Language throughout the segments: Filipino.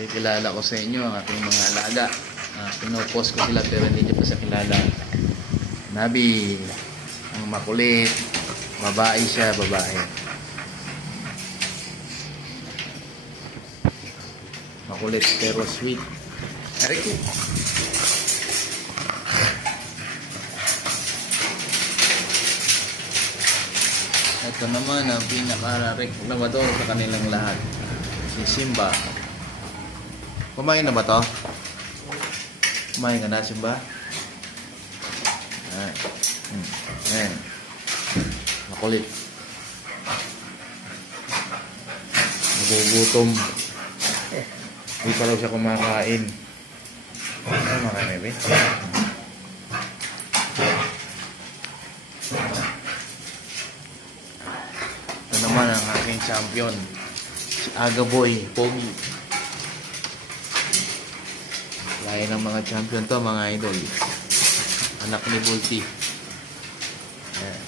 Pakikilala ko sa inyo ang aking mga alaga. Pinopost ko sila pero hindi nyo pa sa kilala. Nabi, ang makulit, babae siya, babae. Makulit pero sweet. Ariko. Ito naman ang pinaka-reklamador sa kanilang lahat. Si Simba. Kumain na ba to? Kumain ka na, Simba? Ayan. Makulit. Nagugutom. Hindi pa raw siya kumakain. Ano makain, Bebe? Ito naman ang aking champion. Si Agaboy, Pogi. Lain ng mga champion to, mga idol. Anak ni Bulti. Ayan.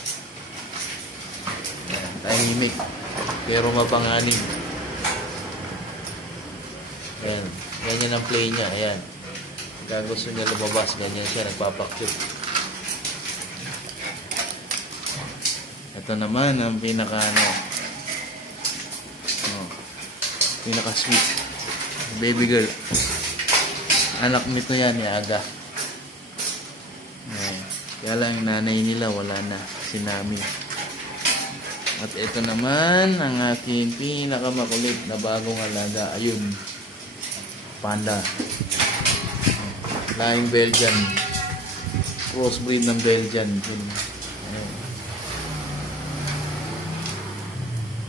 Ayan, tahimik. Pero mapanganib. Ayan. Ganyan ang play niya. Ayan. Kaya gusto niya lumabas. Ganyan siya. Nagpapakyut. Ito naman ang pinaka pinaka sweet. Baby girl. Anak nito yan ni Aga. Kaya lang yung nanay nila wala na. Si Nami. At ito naman ang aking pinakamakulit na bagong alaga. Ayun. Panda. Laing Belgian. Crossbreed ng Belgian.